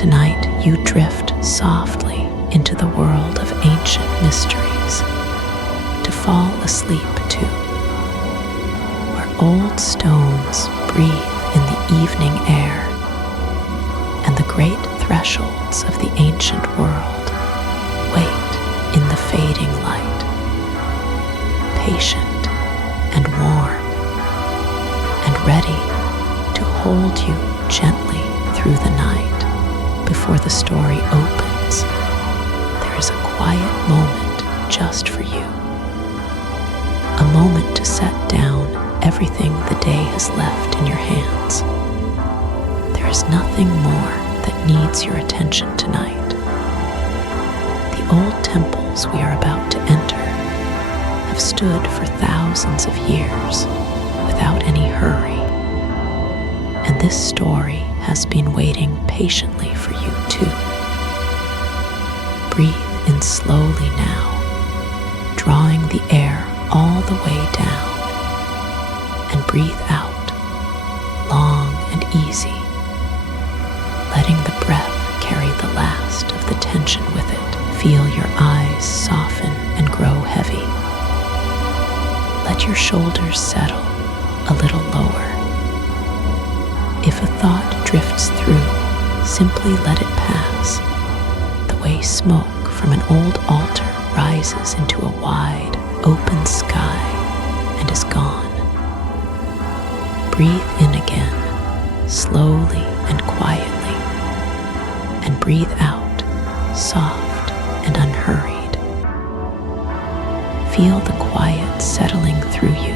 Tonight you drift softly into the world of ancient mysteries to fall asleep to, where old stones breathe in the evening air and the great thresholds of the ancient world wait in the fading light, patient and warm and ready to hold you gently through the night. Before the story opens, there is a quiet moment just for you. A moment to set down everything the day has left in your hands. There is nothing more that needs your attention tonight. The old temples we are about to enter have stood for thousands of years without any hurry, and this story has been waiting patiently for you too. Breathe in slowly now, drawing the air all the way down, and breathe out, long and easy, letting the breath carry the last of the tension with it. Feel your eyes soften and grow heavy. Let your shoulders settle a little lower. If a thought drifts through, simply let it pass, the way smoke from an old altar rises into a wide, open sky and is gone. Breathe in again, slowly and quietly, and breathe out, soft and unhurried. Feel the quiet settling through you,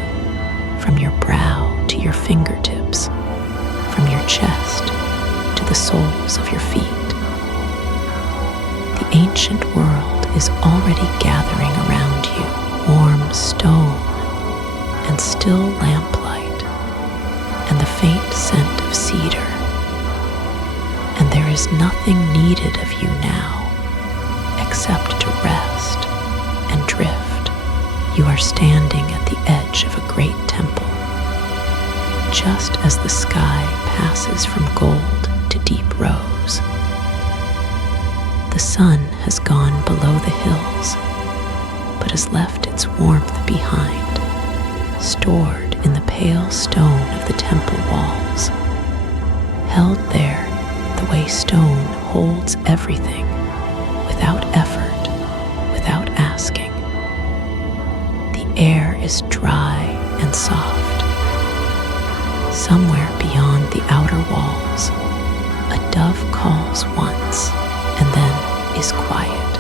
from your brow to your fingertips, from your chest to the soles of your feet. The ancient world is already gathering around you, warm stone and still lamplight, and the faint scent of cedar. And there is nothing needed of you now except to rest and drift. You are standing at the edge of a great temple, just as the sky passes from gold to deep rose. The sun has gone below the hills, but has left its warmth behind, stored in the pale stone of the temple walls, held there the way stone holds everything, without effort, without asking. The air is dry and soft. Somewhere beyond the outer walls, a dove calls once and then is quiet.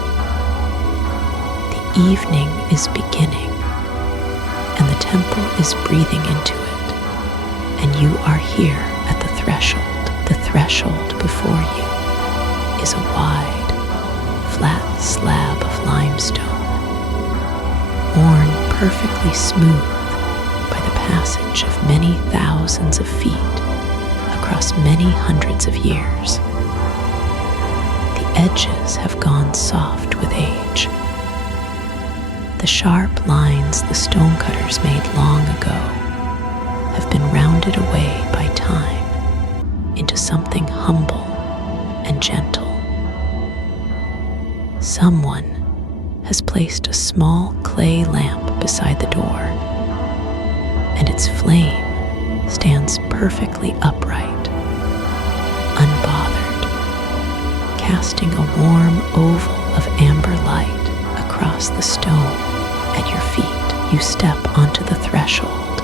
The evening is beginning, and the temple is breathing into it, and you are here at the threshold. The threshold before you is a wide, flat slab of limestone, worn perfectly smooth by the passage of many thousands of feet across many hundreds of years. The edges have gone soft with age. The sharp lines the stonecutters made long ago have been rounded away by time into something humble and gentle. Someone has placed a small clay lamp beside the door, and its flame stands perfectly upright, unbothered, casting a warm oval of amber light across the stone at your feet. You step onto the threshold.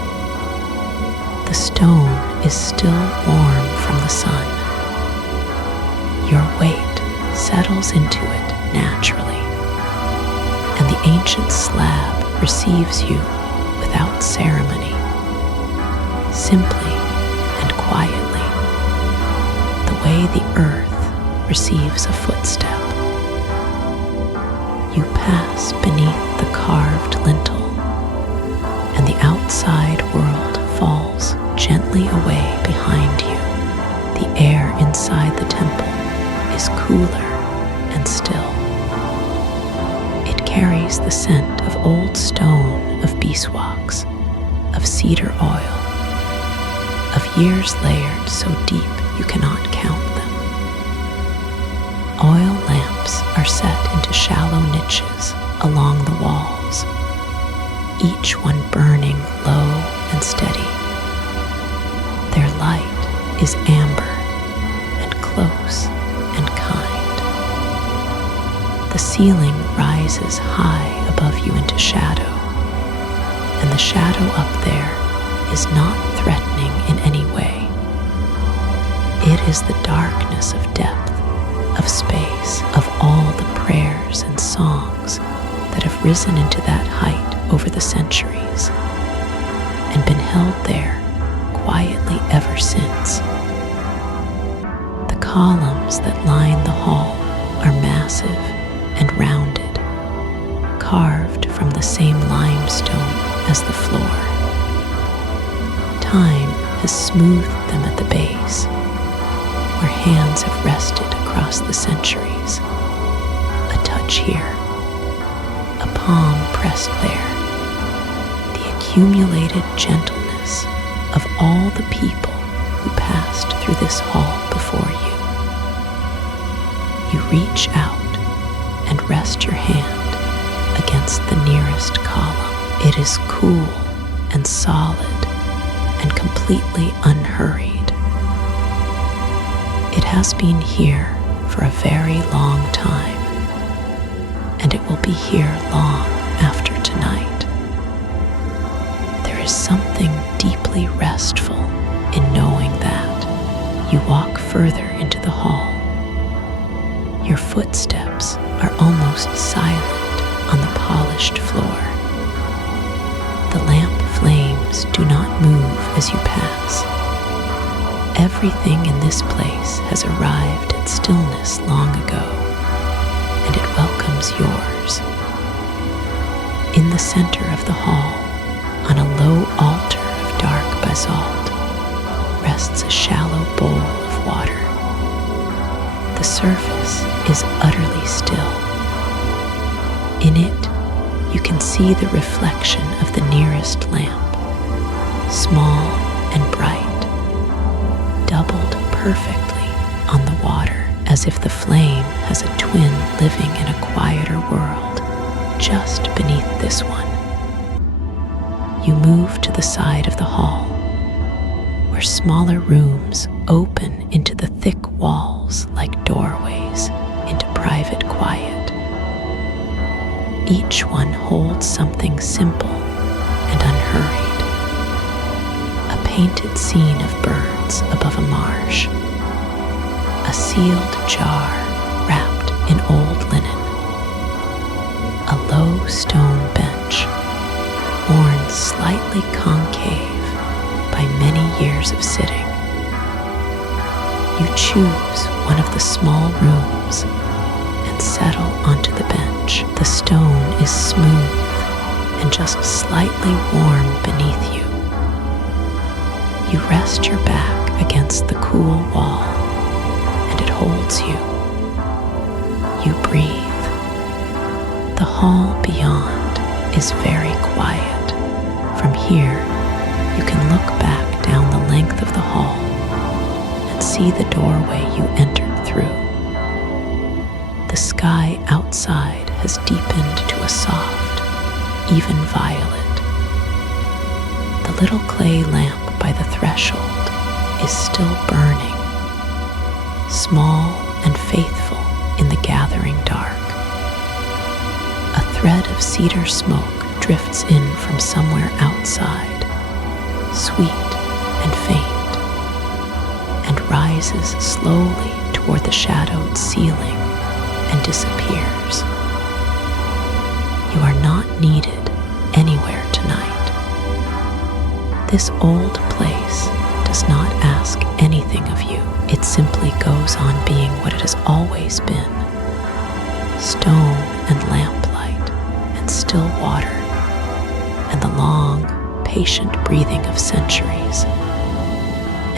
The stone is still warm from the sun. Your weight settles into it naturally, and the ancient slab receives you without ceremony, simply and quietly, the way the earth receives a footstep. You pass beneath the carved lintel, and the outside world falls gently away behind you. The air inside the temple is cooler and still. It carries the scent of old stone, of beeswax, of cedar oil, of years layered so deep you cannot count them. Oil lamps are set into shallow niches along the walls, each one burning low and steady. Their light is amber and close and kind. The ceiling rises high above you into shadow, and the shadow up there is not threatening in any way. It is the darkness of depth, of space, of all the prayers and songs that have risen into that height over the centuries and been held there quietly ever since. The columns that line the hall are massive and rounded, carved from the same limestone as the floor. Time has smoothed them at the base, where hands have rested across the centuries. A touch here, a palm pressed there. The accumulated gentleness of all the people who passed through this hall before you. You reach out and rest your hand against the nearest column. It is cool and solid and completely unhurried. It has been here for a very long time, and it will be here long after tonight. There is something deeply restful in knowing that. You walk further into the hall. Your footsteps are almost silent on the polished floor. The lamp flames do not move as you pass. Everything in this place has arrived at stillness long ago, and it welcomes yours. In the center of the hall, on a low altar of dark basalt, rests a shallow bowl of water. The surface is utterly still. In it, you can see the reflection of the nearest lamp, small and bright, doubled perfectly on the water, as if the flame has a twin living in a quieter world just beneath this one. You move to the side of the hall, where smaller rooms open into the thick walls like doorways into private quiet. Each one holds something simple and unhurried. A painted scene of birds above a marsh, a sealed jar wrapped in old linen, a low stone bench worn slightly concave by many years of sitting. You choose one of the small rooms and settle onto the bench. The stone is smooth and just slightly worn beneath you. You rest your back against the cool wall, and it holds you. You breathe. The hall beyond is very quiet. From here, you can look back down the length of the hall and see the doorway you entered through. The sky outside has deepened to a soft, even violet. The little clay lamp by the threshold is still burning, small and faithful in the gathering dark. A thread of cedar smoke drifts in from somewhere outside, sweet and faint, and rises slowly toward the shadowed ceiling and disappears. You are not needed anywhere tonight. This old place does not ask anything of you. It simply goes on being what it has always been: stone and lamplight and still water and the long, patient breathing of centuries.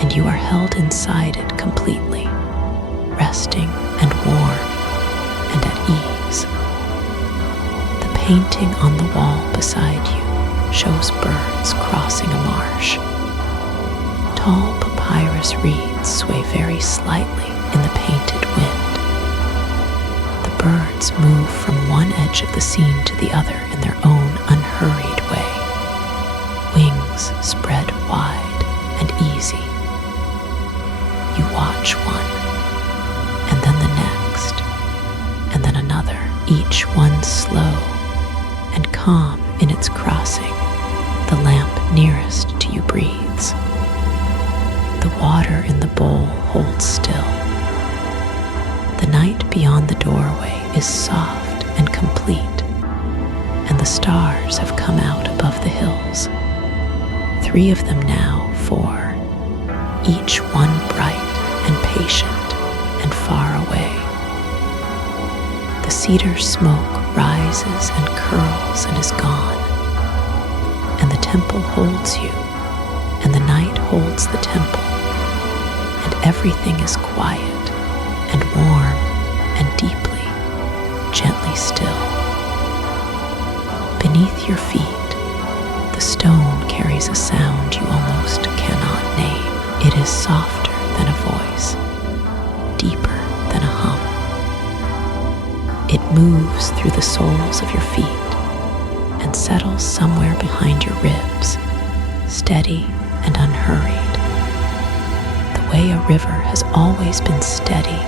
And you are held inside it completely, resting and warm and at ease. The painting on the wall beside you shows birds crossing a marsh. Tall papyrus reeds sway very slightly in the painted wind. birds move from one edge of the scene to the other in their own unhurried way, wings spread wide and easy. You watch one, and then the next, and then another, each one slow and calm in its crossing. The lamp nearest to you breathes. The water in the bowl holds still. The night beyond the doorway is soft and complete, and the stars have come out above the hills. 3 of them now, 4, each one bright and patient and far away. The cedar smoke rises and curls and is gone, and the temple holds you, and the night holds the temple, and everything is quiet and warm and deeply, gently still. Beneath your feet, the stone carries a sound you almost cannot name. It is softer than a voice, deeper than a hum. It moves through the soles of your feet and settles somewhere behind your ribs, steady and unhurried. The way a river has always been steady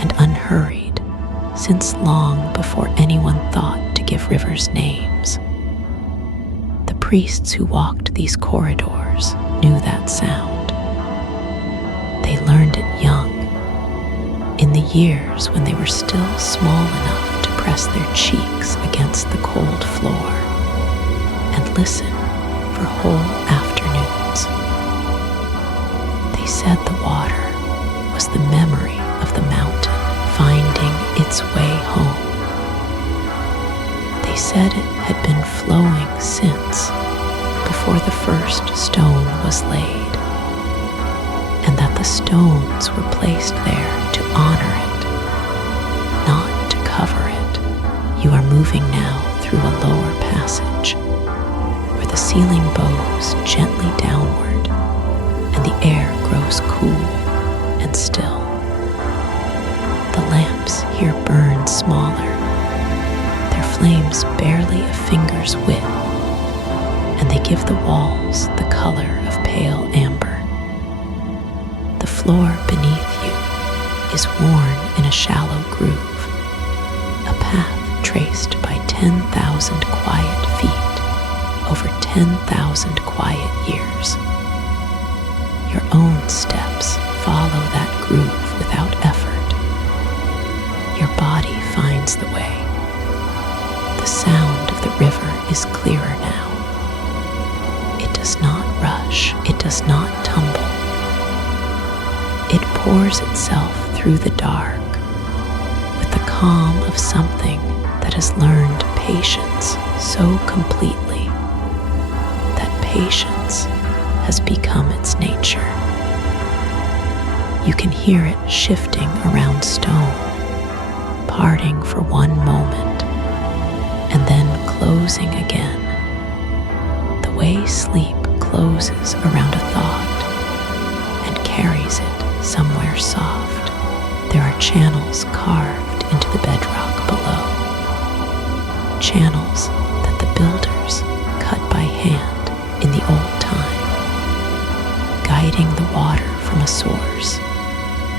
and unhurried since long before anyone thought to give rivers names. The priests who walked these corridors knew that sound. They learned it young, in the years when they were still small enough to press their cheeks against the cold floor and listen for whole afternoons. They said the water was the memory of the mountain finding its way home. They said it had been flowing since before the first stone was laid, and that the stones were placed there to honor it, not to cover it. You are moving now through a lower passage where the ceiling bows gently downward and the air grows cool and still. The lamps here burn smaller, their flames barely a finger's width, and they give the walls the color of pale amber. The floor beneath you is worn in a shallow groove, a path traced by 10,000 quiet feet over 10,000 quiet years. Your own steps follow that groove without effort. Your body finds the way. The sound of the river is clearer now. It does not rush, it does not tumble. It pours itself through the dark with the calm of something that has learned patience so completely that patience has become its nature. You can hear it shifting around stone, parting for one moment and then closing again, the way sleep closes around a thought and carries it somewhere soft. There are channels carved into the bedrock below, channels that the builders cut by hand in the old time, guiding the water from a source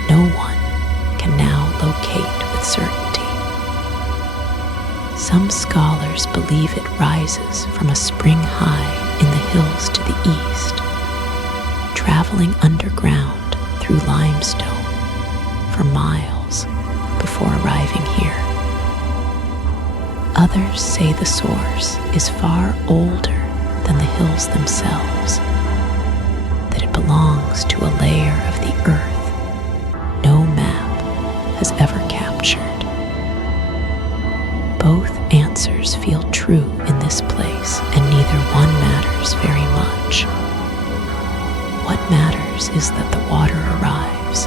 no one can now locate with certainty. Some scholars believe it rises from a spring high in the hills to the east, traveling underground through limestone for miles before arriving here. Others say the source is far older than the hills themselves, that it belongs to a layer of the earth no map has ever captured. Both answers feel true in this place, and neither one matters very much. What matters is that the water arrives,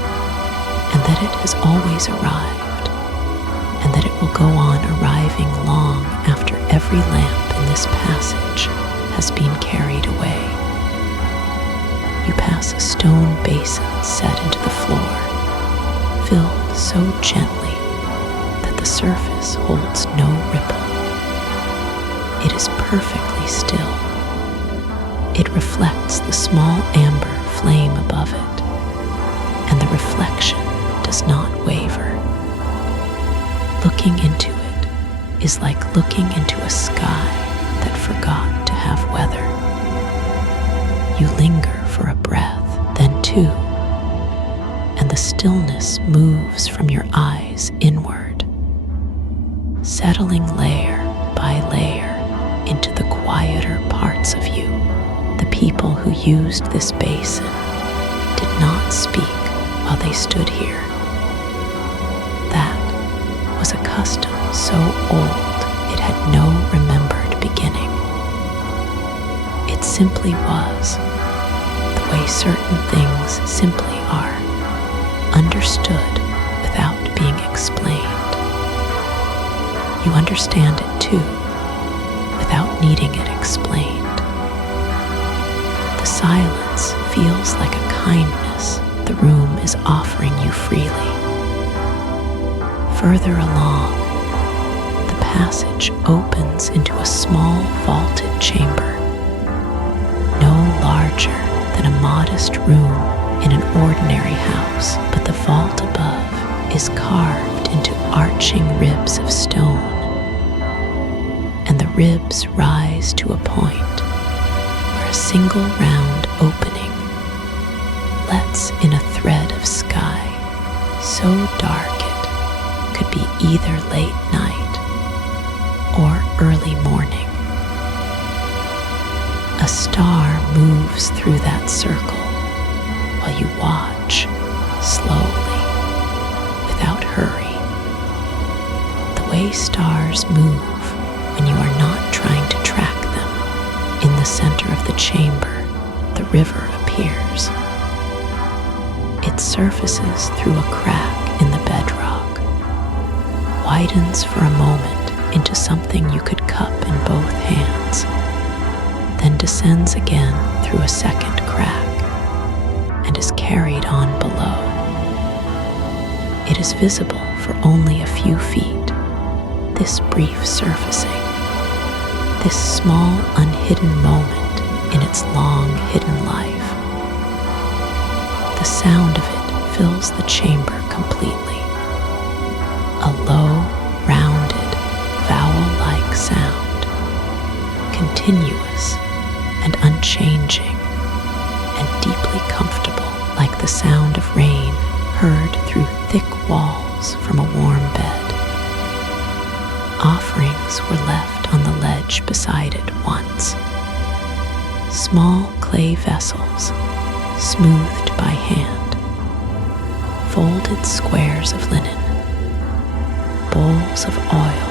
and that it has always arrived, and that it will go on arriving long after every lamp in this passage has been carried away. You pass a stone basin set into the floor, filled so gently that the surface holds no ripple. It is perfectly still. It reflects the small amber flame above it, and the reflection does not waver. Looking into it is like looking into a sky that forgot to have weather. You linger for a breath, then two, and the stillness moves from your eyes inward, settling layer by layer into the quieter parts of you. The people who used this basin did not speak while they stood here. That was a custom so old it had no remembered beginning. It simply was, the way certain things simply are, understood without being explained. You understand it too, without needing it explained. The silence feels like a kindness the room is offering you freely. Further along, the passage opens into a small vaulted chamber, no larger than a modest room in an ordinary house, but the vault above is carved into arching ribs of stone, and the ribs rise to a point where a single round opening lets in a thread of sky so dark it could be either late night or early morning. A star moves through that circle while you watch slowly, without hurry. The way stars move when you are not trying to track them. In the center of the chamber, the river appears. It surfaces through a crack in the bedrock, widens for a moment into something you could cup in both hands, then descends again through a second crack and is carried on below. It is visible for only a few feet, this brief surfacing, this small unhidden moment in its long hidden life. The sound of it fills the chamber completely, a low, rounded, vowel-like sound, continuous and unchanging and deeply comfortable, like the sound of rain heard through thick walls from a warm bed. Offerings were left on the ledge beside it once. Small clay vessels, smoothed by hand, folded squares of linen, bowls of oil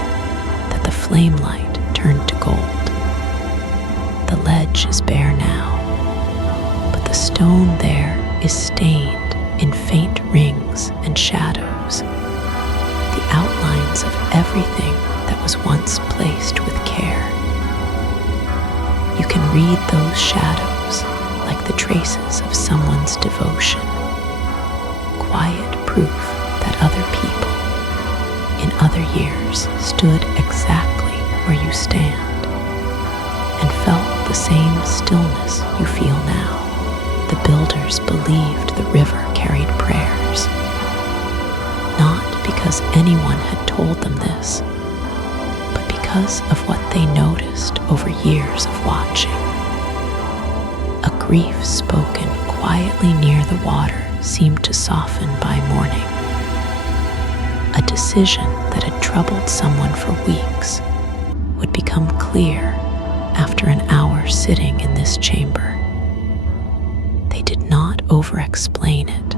that the flame light turned to gold. The ledge is bare now, but the stone there is stained in faint rings and shadows, the outlines of everything that was once placed with care. You can read those shadows like the traces of someone's devotion, quiet proof that other people in other years stood exactly where you stand and felt the same stillness you feel now. The builders believed the river carried prayers, not because anyone had told them this, but because of what they noticed over years of watching. A grief spoken quietly near the water seemed to soften by morning. A decision that had troubled someone for weeks would become clear after an hour sitting in this chamber. They did not over-explain it.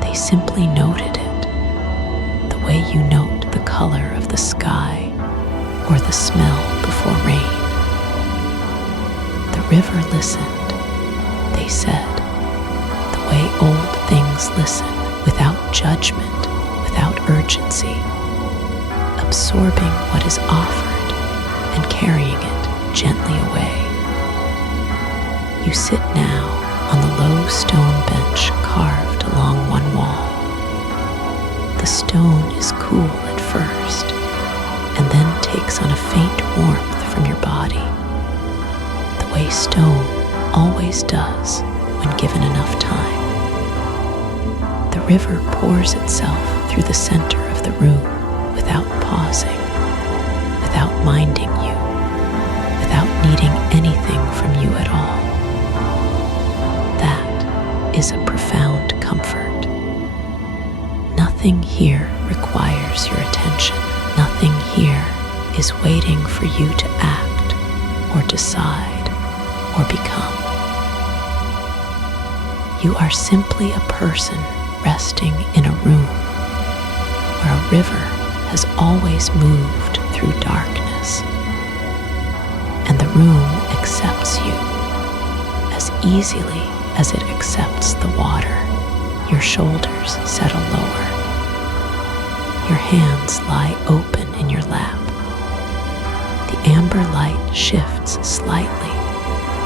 They simply noted it, the way you note the color of the sky or the smell before rain. The river listened, they said, the way old things listen, without judgment, without urgency, absorbing what is offered and carrying it gently away. You sit now on the low stone bench carved along one wall. The stone is cool at river pours itself through the center of the room without pausing, without minding you, without needing anything from you at all. That is a profound comfort. Nothing here requires your attention. Nothing here is waiting for you to act or decide or become. You are simply a person resting in a room where a river has always moved through darkness, and the room accepts you as easily as it accepts the water. Your shoulders settle lower. Your hands lie open in your lap. The amber light shifts slightly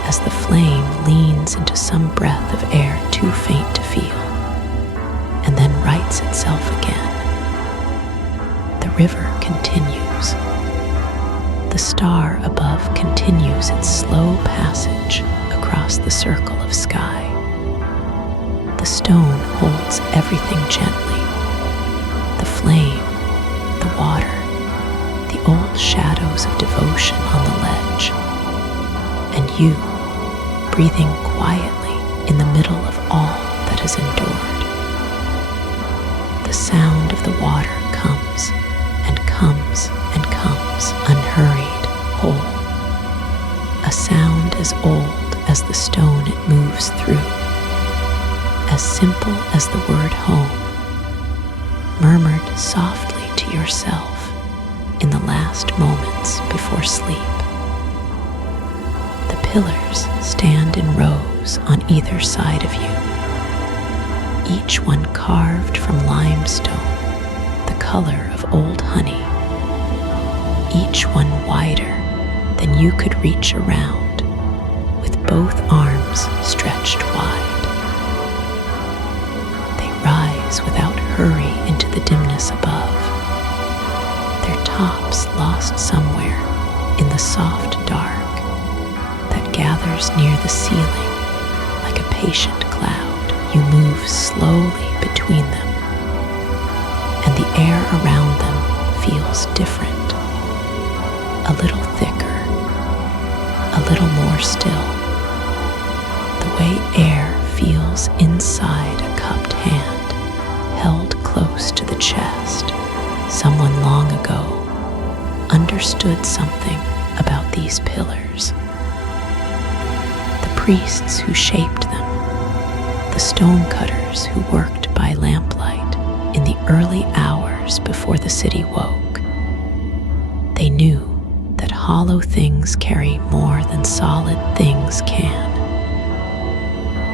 as the flame leans into some breath of air too faint to feel, and then rights itself again. The river continues. The star above continues its slow passage across the circle of sky. The stone holds everything gently. The flame, the water, the old shadows of devotion on the ledge, and you, breathing quietly in the middle of all that has endured. The sound of the water comes and comes and comes, unhurried, whole. A sound as old as the stone it moves through, as simple as the word home, murmured softly to yourself in the last moments before sleep. The pillars stand in rows on either side of you, each one carved from limestone, the color of old honey, each one wider than you could reach around, with both arms stretched wide. They rise without hurry into the dimness above, their tops lost somewhere in the soft dark that gathers near the ceiling like a patient cloud. You move slowly between them, and the air around them feels different, a little thicker, a little more still, the way air feels inside a cupped hand held close to the chest. Someone long ago understood something about these pillars. The priests who shaped them, the stonecutters who worked by lamplight in the early hours before the city woke, they knew that hollow things carry more than solid things can.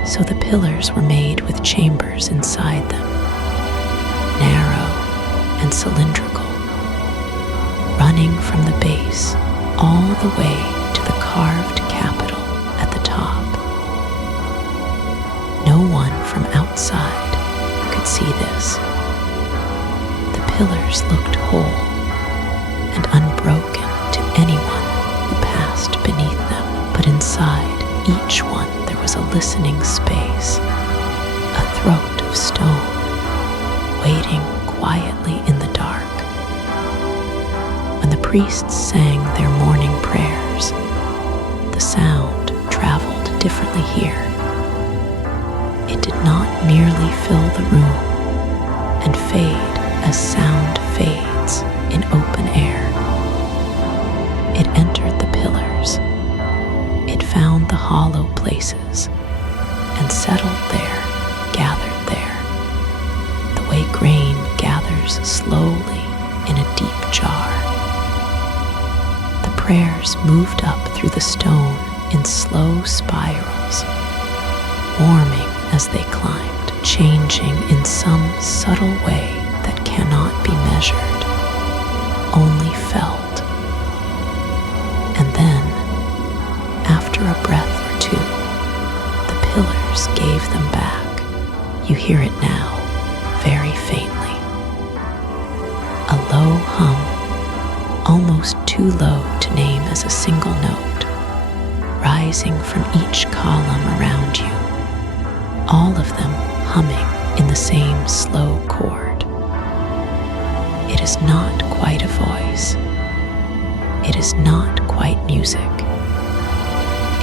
So the pillars were made with chambers inside them, narrow and cylindrical, running from the base all the way to the carved capital at the top. No one from outside could see this. The pillars looked whole and unbroken to anyone who passed beneath them, but inside each one there was a listening space, a throat of stone, waiting quietly in the dark. When the priests sang their morning prayers, the sound traveled differently here. It did not merely fill the room and fade as sound fades in open air. It entered the pillars. It found the hollow places and settled there, gathered there, the way grain gathers slowly in a deep jar. The prayers moved up through the stone in slow spirals, warming as they climbed, changing in some subtle way that cannot be measured, only felt. And then, after a breath or two, the pillars gave them back. You hear it now, very faintly. A low hum, almost too low to name as a single note, rising from each column around you, all of them humming in the same slow chord. It is not quite a voice. It is not quite music.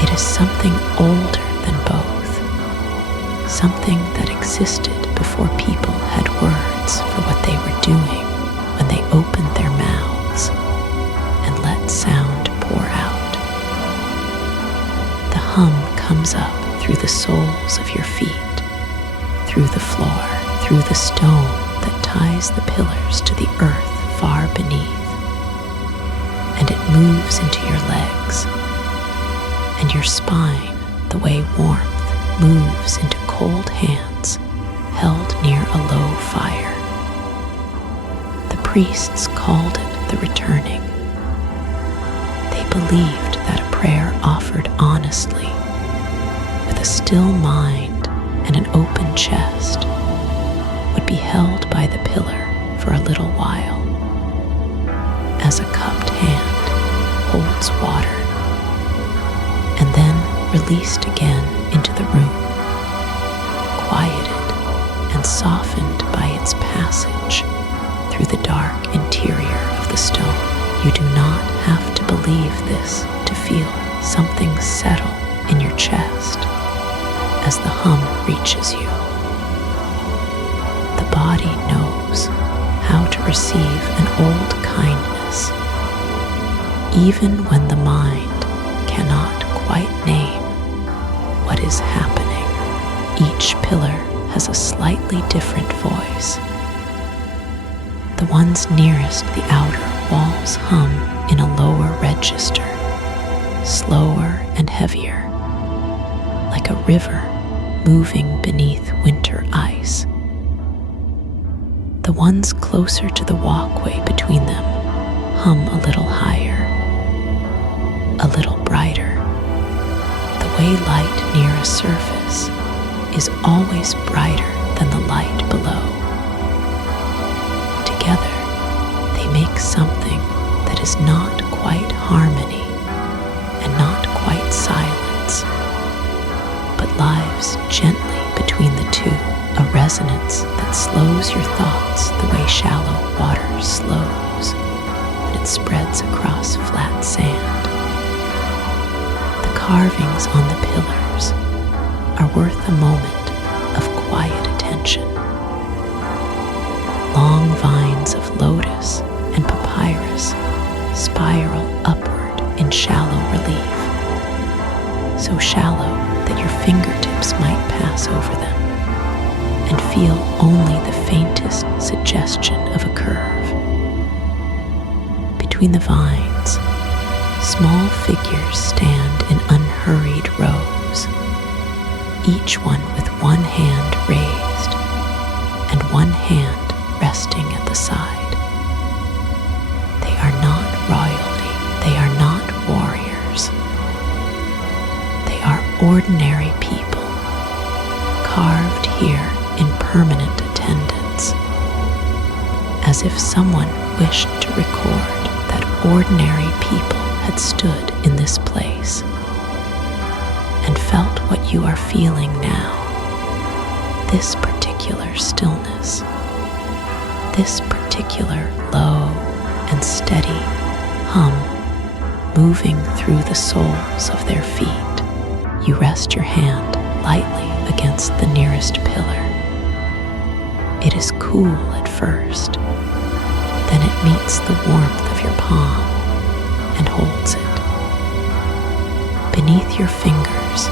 It is something older than both, something that existed before people had words for what they were doing when they opened their mouths and let sound pour out. The hum comes up through the soles of your feet, through the floor, through the stone that ties the pillars to the earth far beneath, and it moves into your legs and your spine the way warmth moves into cold hands held near a low fire. The priests called it the returning. They believed that a prayer offered honestly, with a still mind and an open chest, would be held by the pillar for a little while, as a cupped hand holds water, and then released again into the room, quieted and softened by its passage through the dark interior of the stone. You do not have to believe this to feel something settle in your chest as the hum reaches you. The body knows how to receive an old kindness, even when the mind cannot quite name what is happening. Each pillar has a slightly different voice. The ones nearest the outer walls hum in a lower register, slower and heavier, like a river moving beneath winter ice. The ones closer to the walkway between them hum a little higher, a little brighter. The way light near a surface is always brighter than the light below. Together, they make something that is not quite harmony and not quite silence, but lives gently between the two, a resonance that slows your thoughts the way shallow water slows when it spreads across flat sand. The carvings on the pillars are worth a moment of quiet attention. Long vines of lotus and papyrus spiral upward in shallow relief, so shallow that your fingertips might pass over them and feel only the faintest suggestion of a curve. Between the vines, small figures stand in unhurried rows, each one with one hand raised and one hand resting at the side. They are not royalty, they are not warriors. They are ordinary people, carved here in permanent attendance, as if someone wished to record that ordinary people had stood in this place and felt what you are feeling now, this particular stillness, this particular low and steady hum moving through the soles of their feet. You rest your hand lightly against the nearest pillar. It is cool at first, then it meets the warmth of your palm and holds it. Beneath your fingers,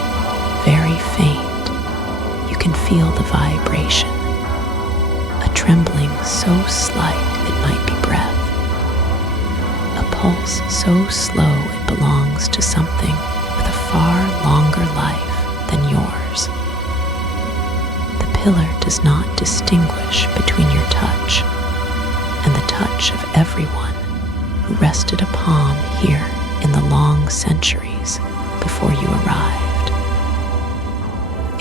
very faint, you can feel the vibration, a trembling so slight it might be breath, a pulse so slow it belongs to something with a far longer life than yours. The pillar does not distinguish between your touch and the touch of everyone who rested a palm here in the long centuries before you arrived.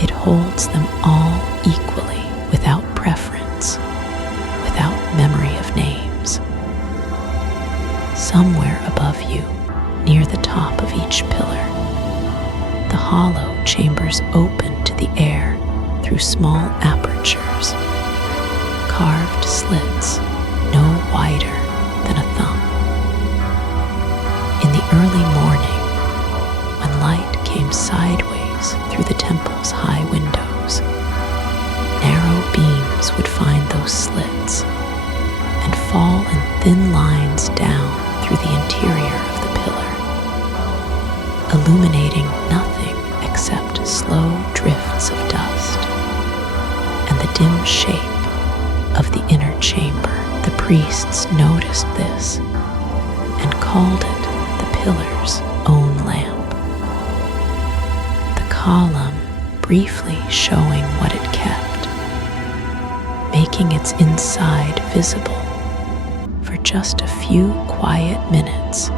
It holds them all equally, without preference, without memory of names. Somewhere above you, near the top of each pillar, the hollow chambers open to the air through through small apertures, carved slits no wider than a thumb. In the early morning, when light came sideways through the temple's high windows, narrow beams would find those slits and fall in thin lines down through the interior of the pillar, illuminating nothing except slow drifts of dust and the dim shape of the inner chamber. The priests noticed this and called it the pillar's own lamp. The column briefly showing what it kept, making its inside visible for just a few quiet minutes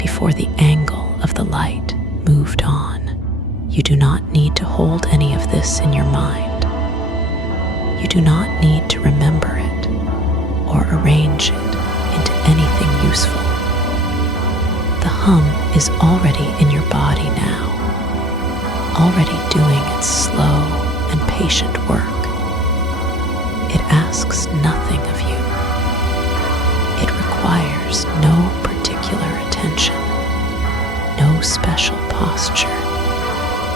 before the angle of the light moved on. You do not need to hold any of this in your mind. You do not need to remember it or arrange it into anything useful. The hum is already in your body now, already doing its slow and patient work. It asks nothing of you. It requires no particular attention, no special posture,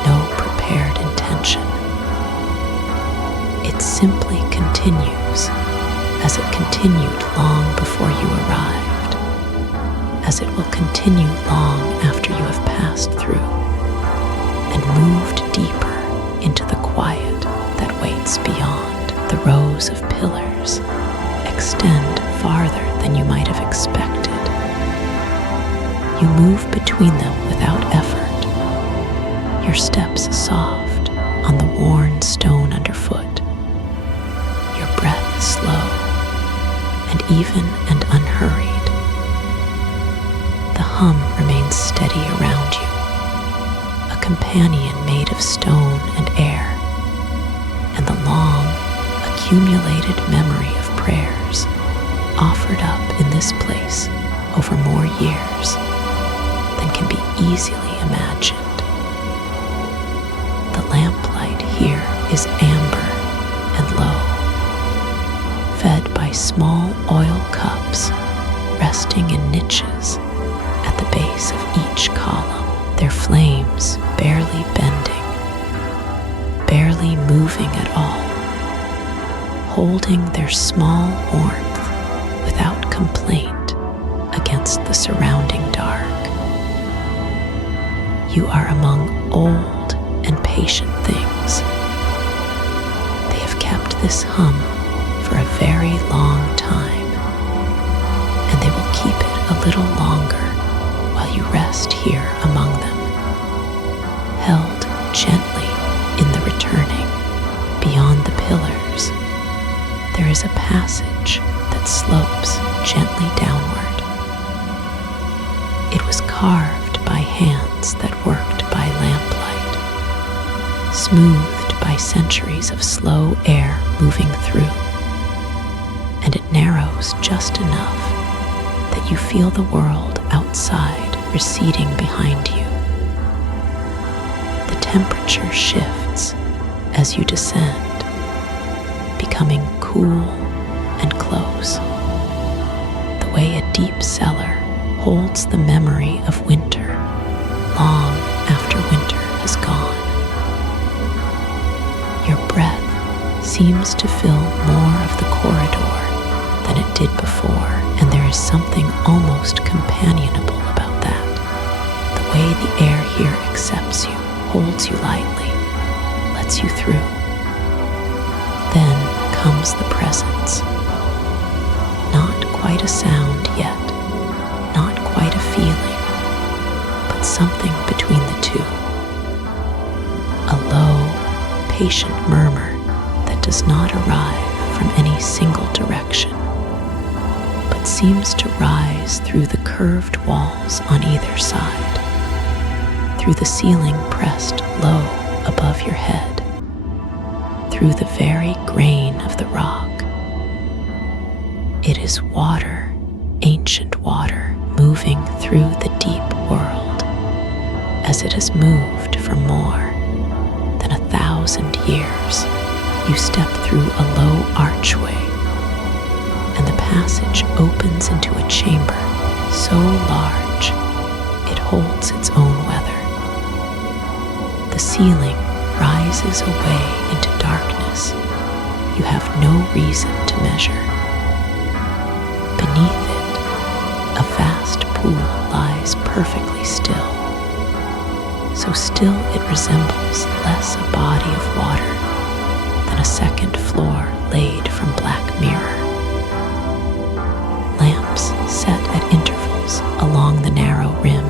no prepared intention. It simply continues as it continued long before you arrived, as it will continue long after you have passed through and moved deeper into the quiet that waits beyond. The rows of pillars extend farther than you might have expected. You move between them without effort, your steps soft on the worn stone underfoot, your breath slow and even and unhurried. The hum remains steady around you, a companion made of stone and air, and the long, accumulated memory of prayers offered up in this place over more years than can be easily imagined. The lamplight here is amber and low, fed by small oil cups resting in niches at the base of each column, their flames barely bending, barely moving at all, holding their small warmth without complaint against the surrounding dark. You are among old and patient things. They have kept this hum for a very long time, and they will keep it a little longer while you rest here among them, held gently in the returning. Beyond the pillars, there is a passage that slopes gently downward. It was carved by hands that worked by lamplight, smoothed by centuries of slow air moving through, and it narrows just enough that you feel the world outside receding behind you. The temperature shifts as you descend, becoming cool and close, the way a deep cellar holds the memory of winter long after winter has gone. Your breath seems to fill more of the corridor than it did before, and there is something almost companionable about that. The way the air here accepts you, holds you lightly, lets you through. Then comes the presence. Not quite a sound yet, not quite a feeling, but something between the two. A low, patient murmur that does not arrive from any single direction, but seems to rise through the curved walls on either side, through the ceiling pressed low above your head, through the very grain of the rock. It is water, ancient water, moving through the deep world, as it has moved for more than 1,000 1,000 years, you step through a low archway, and the passage opens into a chamber so large it holds its own weather. The ceiling rises away into darkness you have no reason to measure. Beneath it, a vast pool lies perfectly still, so still it resembles less a body of water than a second floor laid from black mirror. Lamps set at intervals along the narrow rim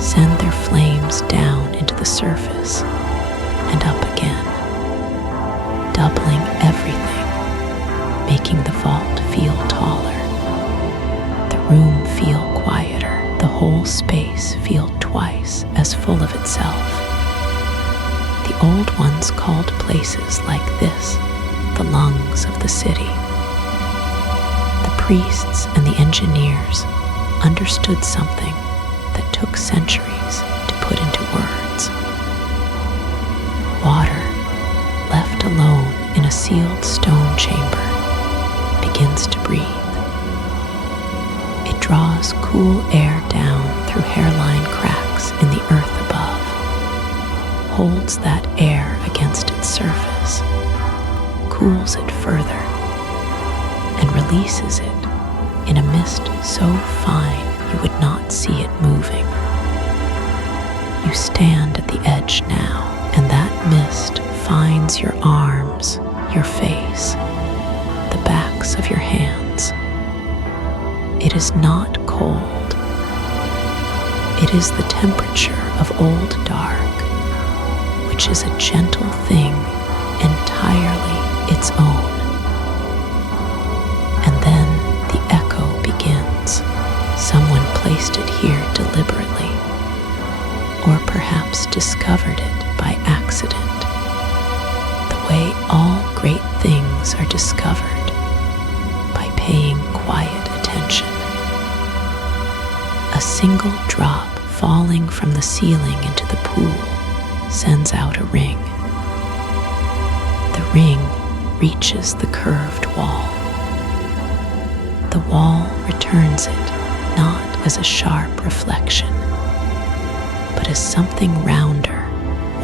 send their flames down into the surface and up again, doubling everything, making the vault feel taller, the room feel quieter, the whole space feel twice as full of itself. The old ones called places like this the lungs of the city. The priests and the engineers understood something that took centuries to put into words. Water, left alone in a sealed stone chamber, begins to breathe. It draws cool air down through hairline cracks in the earth above, holds that air against its surface, cools it further, and releases it in a mist so fine you would not see it moving. You stand at the edge now, and that mist finds your arms, your face, the backs of your hands. It is not cold. It is the temperature of old dark, which is a gentle thing entirely its own. And then the echo begins. Someone placed it here deliberately, or perhaps discovered it by accident, the way all great things are discovered, by paying quiet attention. A single drop falling from the ceiling into the pool sends out a ring. The ring reaches the curved wall. The wall returns it not as a sharp reflection, but as something rounder,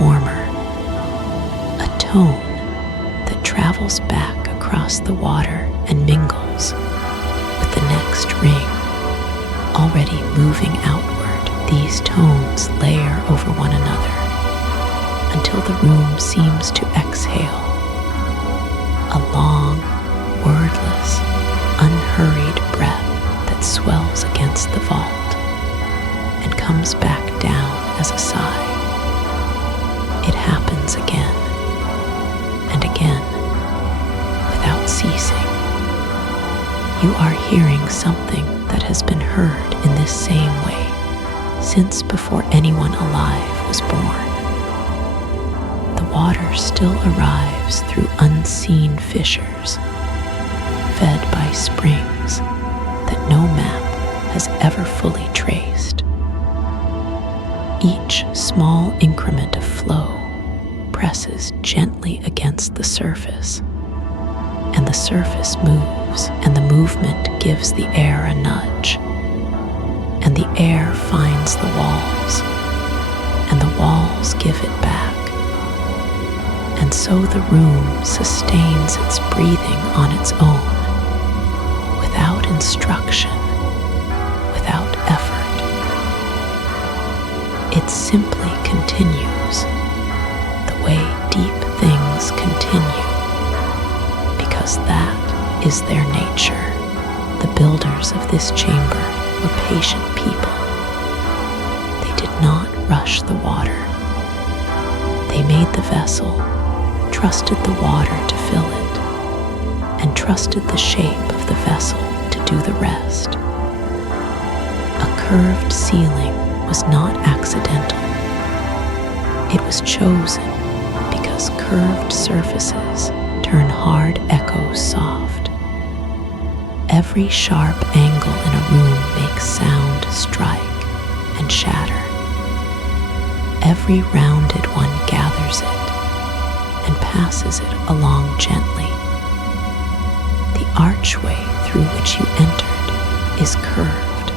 warmer, a tone that travels back across the water and mingles with the next ring. Already moving outward, these tones layer over one another until the room seems to exhale, a long, wordless, unhurried breath that swells against the vault and comes back down as a sigh. It happens again and again without ceasing. You are hearing something that has been heard in this same way since before anyone alive was born. The water still arrives through unseen fissures, fed by springs that no map has ever fully traced. Each small increment of flow presses gently against the surface, and the surface moves, and the movement gives the air a nudge, and the air finds the walls, and the walls give it back. And so the room sustains its breathing on its own, without instruction, without effort. It simply continues the way deep things continue, because that is their nature. The builders of this chamber were patient people. They did not rush the water. They made the vessel, trusted the water to fill it, and trusted the shape of the vessel to do the rest. A curved ceiling was not accidental. It was chosen because curved surfaces turn hard echoes soft. Every sharp angle in a room makes sound strike and shatter. Every rounded one gathers it, passes it along gently. The archway through which you entered is curved.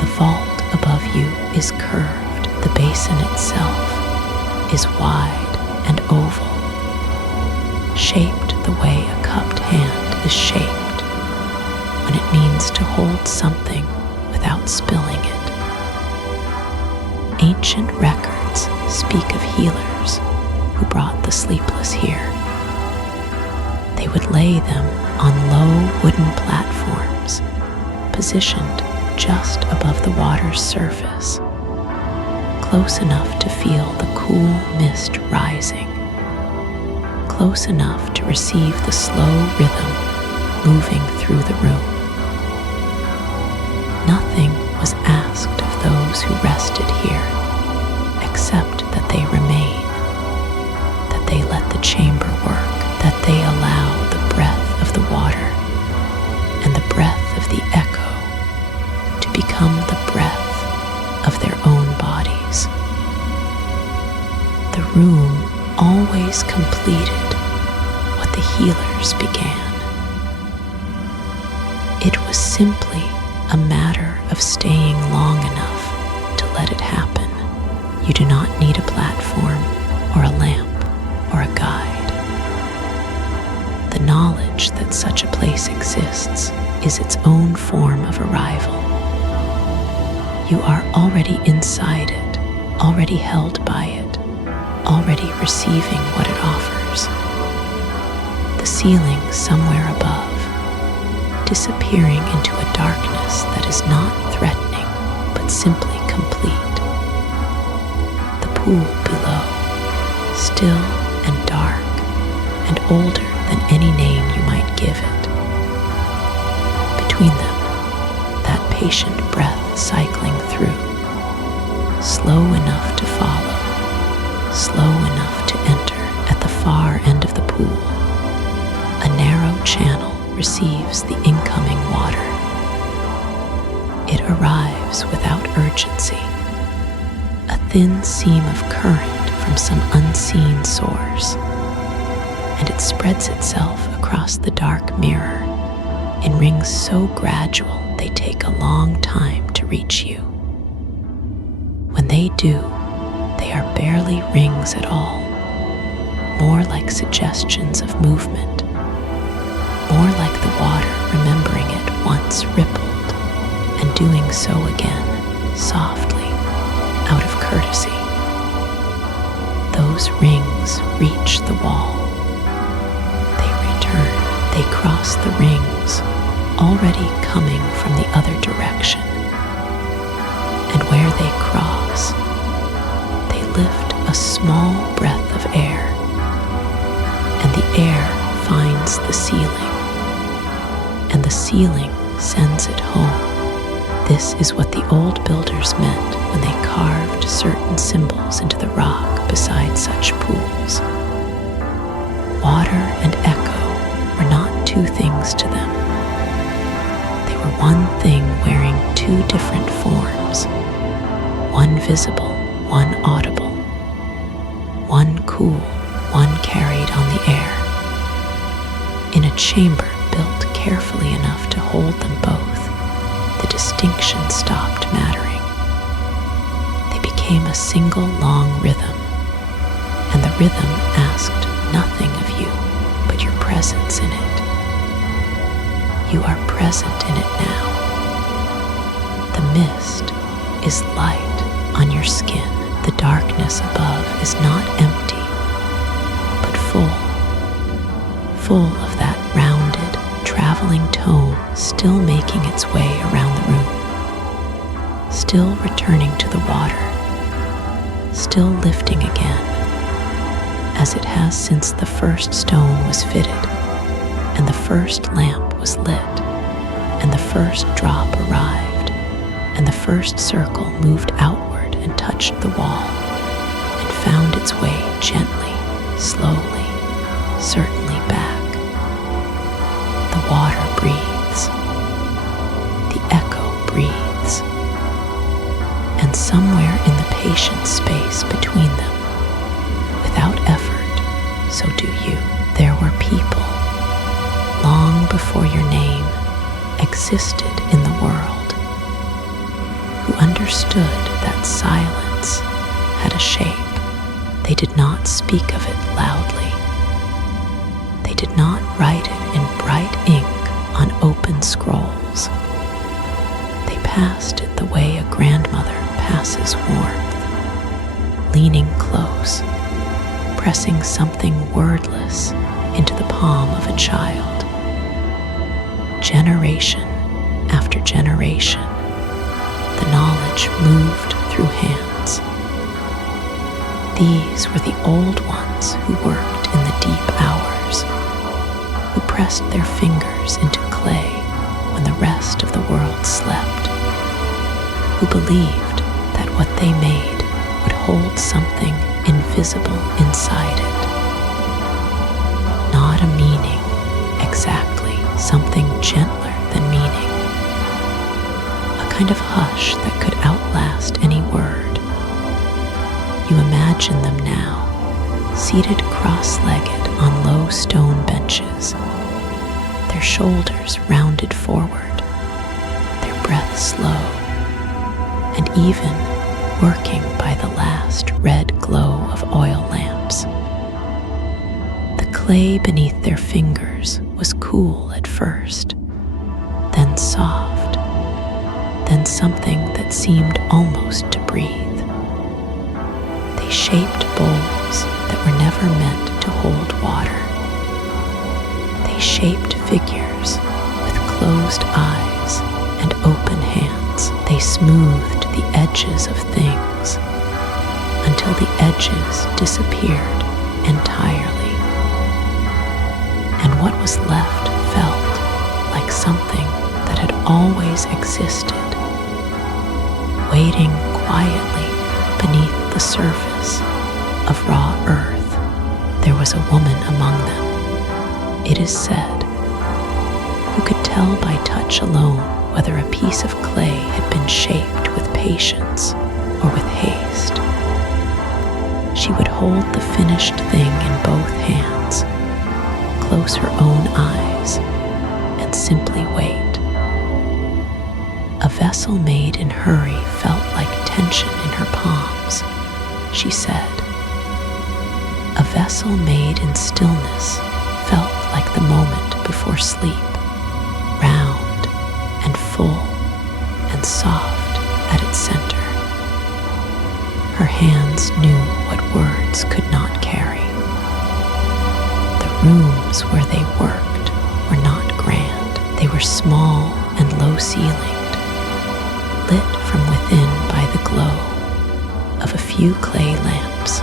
The vault above you is curved. The basin itself is wide and oval, shaped the way a cupped hand is shaped when it means to hold something without spilling it. Ancient records speak of healers who brought the sleepless here. They would lay them on low wooden platforms positioned just above the water's surface, close enough to feel the cool mist rising, close enough to receive the slow rhythm moving through the room. Nothing was asked of those who rested here except that they remain, that they let the chamber work, that they allow the breath of the water and the breath of the echo to become the breath of their own bodies. The room always completed what the healers began. It was simply a matter of staying long enough to let it happen. You do not need a platform or a lamp or a guide. The knowledge that such a place exists is its own form of arrival. You are already inside it, already held by it, already receiving what it offers. The ceiling somewhere above, disappearing into a darkness that is not threatening, but simply complete. The pool below, still and dark, and older than any name you might give it. Between them, that patient breath cycling through, slow enough to follow, slow enough to enter at the far end of the pool. A narrow channel receives the incoming water. It arrives without urgency, a thin seam of current from some unseen source, and it spreads itself across the dark mirror in rings so gradual they take a long time to reach you. When they do, they are barely rings at all, more like suggestions of movement, more like the water remembering it once rippled and doing so again, softly, out of courtesy. Those rings reach the wall. They return, they cross the rings, already coming from the other direction. And where they cross, they lift a small breath of air, and the air finds the ceiling, and the ceiling sends it home. This is what the old builders meant when they carved certain symbols into the rock beside such pools. Water and echo were not two things to them. They were one thing wearing two different forms, one visible, one audible, one cool, one carried on the air. In a chamber built carefully enough to hold them both, the distinction stopped mattering. They became a single long rhythm, and the rhythm asked nothing of you but your presence in it. You are present in it now. The mist is light on your skin. The darkness above is not empty, but full of that rounded, traveling tone still making its way around the room, still returning to the water, still lifting again, as it has since the first stone was fitted, and the first lamp was lit, and the first drop arrived, and the first circle moved outward and touched the wall, and found its way gently, slowly, certainly back. The water breathes, the echo breathes, and somewhere in the patient space between them, without effort, people, long before your name existed in the world, who understood that silence had a shape. They did not speak of it loudly. They did not write it in bright ink on open scrolls. They passed it the way a grandmother passes warmth, leaning close, pressing something wordless into the palm of a child. Generation after generation, the knowledge moved through hands. These were the old ones who worked in the deep hours, who pressed their fingers into clay when the rest of the world slept, who believed that what they made would hold something invisible inside it. Not a meaning exactly, something gentler than meaning, a kind of hush that could outlast any word. You imagine them now, seated cross-legged on low stone benches, their shoulders rounded forward, their breath slow, and even working by the last red glow of oil lamps. The clay beneath their fingers was cool at first, then soft, then something that seemed almost to breathe. They shaped bowls that were never meant to hold water. They shaped figures with closed eyes and open hands. They smoothed the edges of things until the edges disappeared entirely. And what was left felt like something that had always existed, waiting quietly beneath the surface of raw earth. There was a woman among them, it is said, who could tell by touch alone whether a piece of clay had been shaped with patience or with haste. She would hold the finished thing in both hands, close her own eyes, and simply wait. A vessel made in hurry felt like tension in her palms, she said. A vessel made in stillness felt like the moment before sleep, round and full and soft at its center. Her hands knew what words could not carry. The rooms where they worked were not grand. They were small and low-ceilinged, lit from within by the glow of a few clay lamps.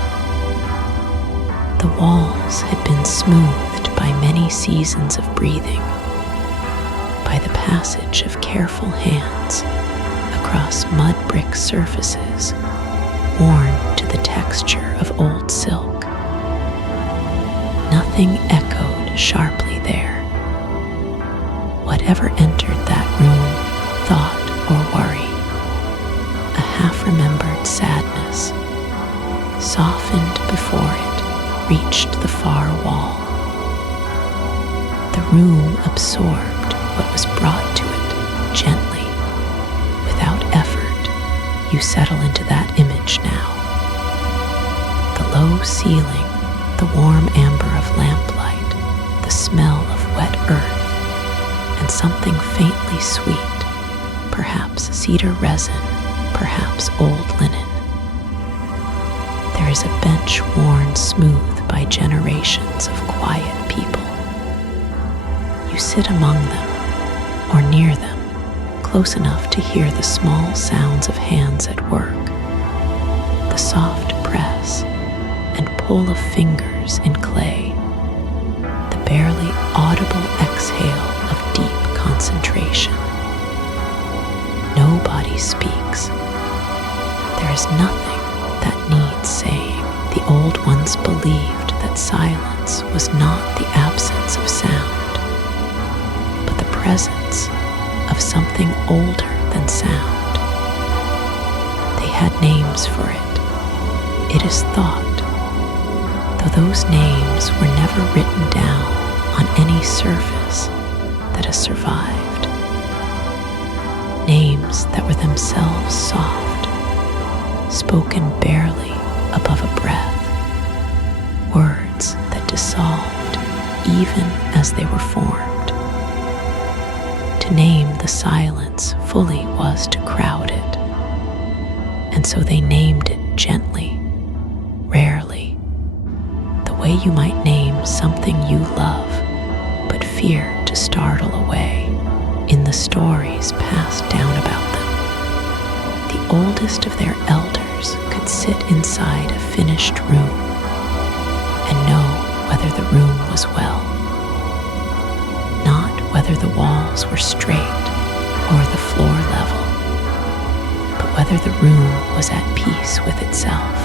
The walls had been smoothed by many seasons of breathing, by the passage of careful hands across mud brick surfaces worn to the texture of old silk. Nothing echoed sharply there. Whatever entered that room, thought or worry, a half-remembered sadness, softened before it reached the far wall. The room absorbed what was brought to it gently, without effort. You settle into that image now. The low ceiling, the warm amber of lamplight, the smell of wet earth, and something faintly sweet, perhaps cedar resin, perhaps old linen. There is a bench worn smooth by generations of quiet people. You sit among them, or near them, close enough to hear the small sounds of hands at work, the soft press and pull of fingers in clay, the barely audible exhale of deep concentration. Nobody speaks. There is nothing that needs saying. The old ones believed that silence was not the absence of sound, but the presence of something older than sound. They had names for it, it is thought, though those names were never written down any surface that has survived. Names that were themselves soft, spoken barely above a breath. Words that dissolved even as they were formed. To name the silence fully was to crowd it, and so they named it gently, rarely, the way you might name something you love but fear to startle away in the stories passed down about them. The oldest of their elders could sit inside a finished room and know whether the room was well, not whether the walls were straight or the floor level, but whether the room was at peace with itself.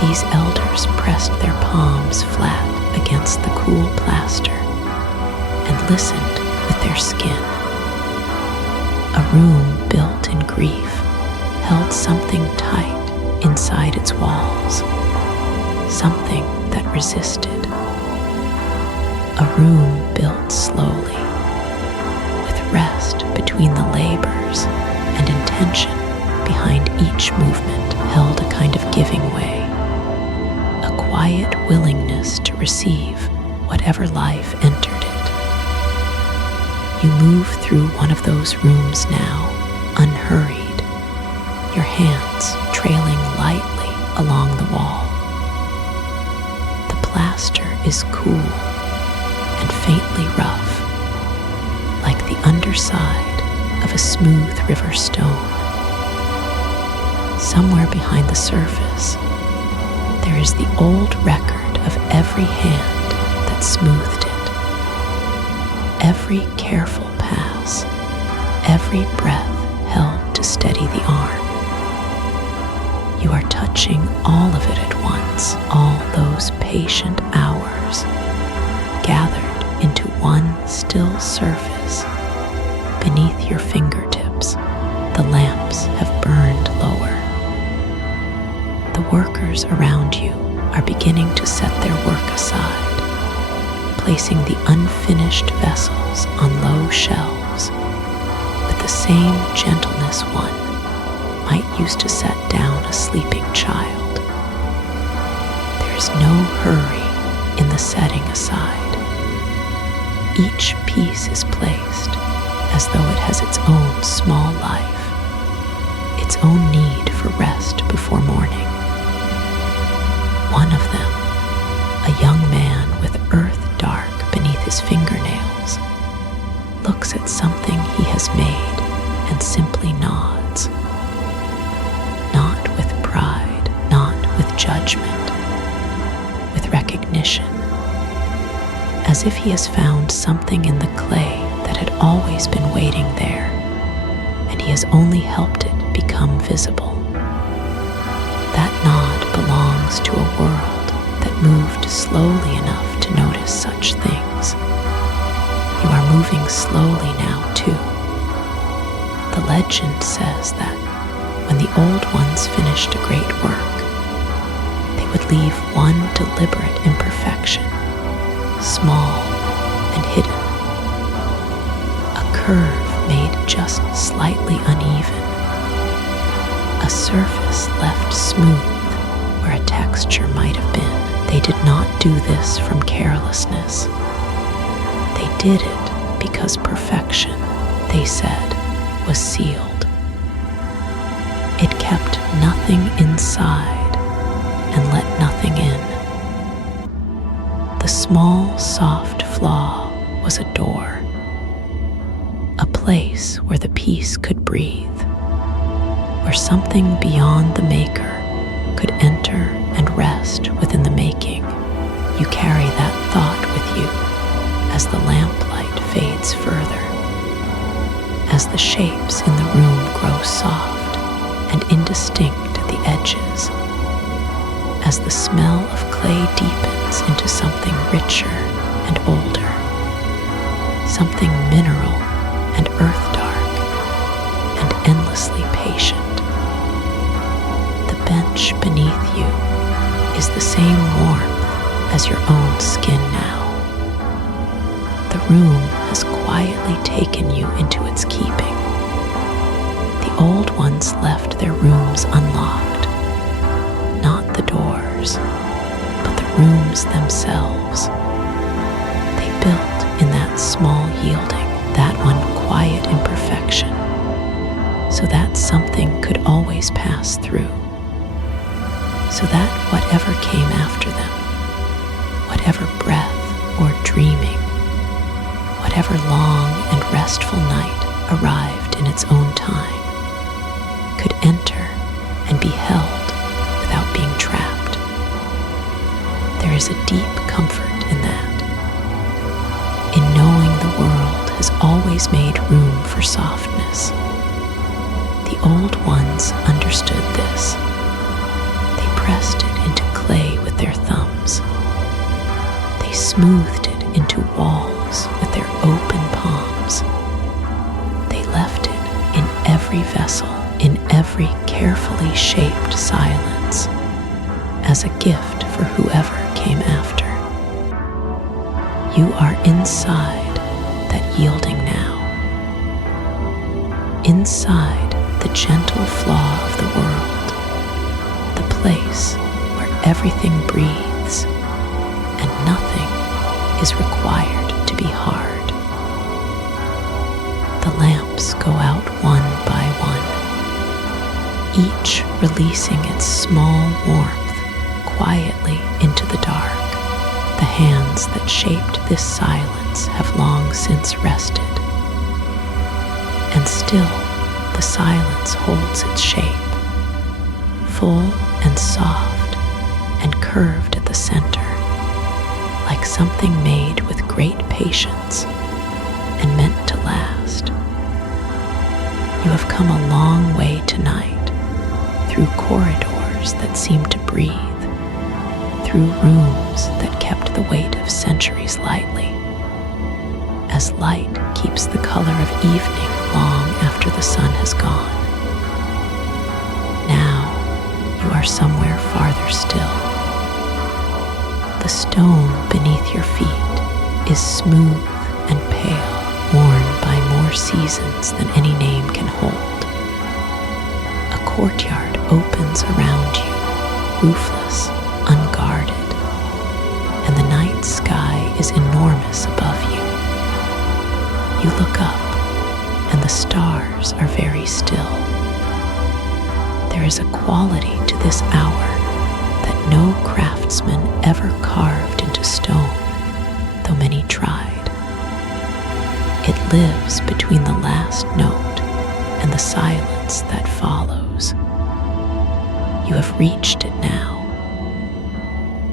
These elders pressed their palms flat against the cool plaster and listened with their skin. A room built in grief held something tight inside its walls, something that resisted. A room built slowly, with rest between the labors and intention behind each movement held a kind of giving way, a quiet willingness to receive whatever life entered it. You move through one of those rooms now, unhurried, your hands trailing lightly along the wall. The plaster is cool and faintly rough, like the underside of a smooth river stone. Somewhere behind the surface, there is the old record of every hand that smoothed it, every careful pass, every breath held to steady the arm. You are touching all of it at once, all those patient hours, gathered into one still surface. Beneath your fingertips, the lamps have burned lower. The workers around you are beginning to set their work aside, placing the unfinished vessels on low shelves with the same gentleness one might use to set down a sleeping child. There is no hurry in the setting aside. Each piece is placed as though it has its own small life, its own need for rest before morning. One of them, a young man with earth dark beneath his fingernails, looks at something he has made and simply nods. Not with pride, not with judgment, with recognition, as if he has found something in the clay that had always been waiting there, and he has only helped it become visible. That nod belongs to a world that moved slowly enough to notice such things. You are moving slowly now, too. The legend says that when the old ones finished a great work, they would leave one deliberate imperfection, small and hidden. A curve made just slightly uneven. A surface left smooth where a texture might have been. They did not do this from carelessness. They did it because perfection, they said, was sealed. It kept nothing inside and let nothing in. The small, soft flaw was a door, a place where the piece could breathe, where something beyond the maker could enter and rest within the making. You carry that thought with you as the lamplight fades further, as the shapes in the room grow soft and indistinct at the edges, as the smell of clay deepens into something richer and older, something mineral and earth dark and endlessly patient. The bench beneath you is the same warmth as your own skin now, room has quietly taken you into its keeping. The old ones left their rooms unlocked, not the doors, but the rooms themselves. They built in that small yielding, that one quiet imperfection, so that something could always pass through, so that whatever came after them, whatever breath or dreaming, whatever long and restful night arrived in its own time, could enter and be held without being trapped. There is a deep comfort in that, in knowing the world has always made room for softness. The old ones understood this. They pressed it into clay with their thumbs. They smoothed it into walls with their open palms. They left it in every vessel, in every carefully shaped silence, as a gift for whoever came after. You are inside that yielding now, inside the gentle flaw of the world, the place where everything breathes and nothing is required to be hard. The lamps go out one by one, each releasing its small warmth quietly into the dark. The hands that shaped this silence have long since rested, and still the silence holds its shape, full and soft and curved at the center, like something made with great patience and meant to last. You have come a long way tonight, through corridors that seem to breathe, through rooms that kept the weight of centuries lightly, as light keeps the color of evening long after the sun has gone. Now you are somewhere farther still. The stone beneath your feet is smooth and pale, worn by more seasons than any name can hold. A courtyard opens around you, roofless, unguarded, and the night sky is enormous above you. You look up, and the stars are very still. There is a quality to this hour that no craftsman ever carved into stone, though many tried. It lives between the last note and the silence that follows. You have reached it now.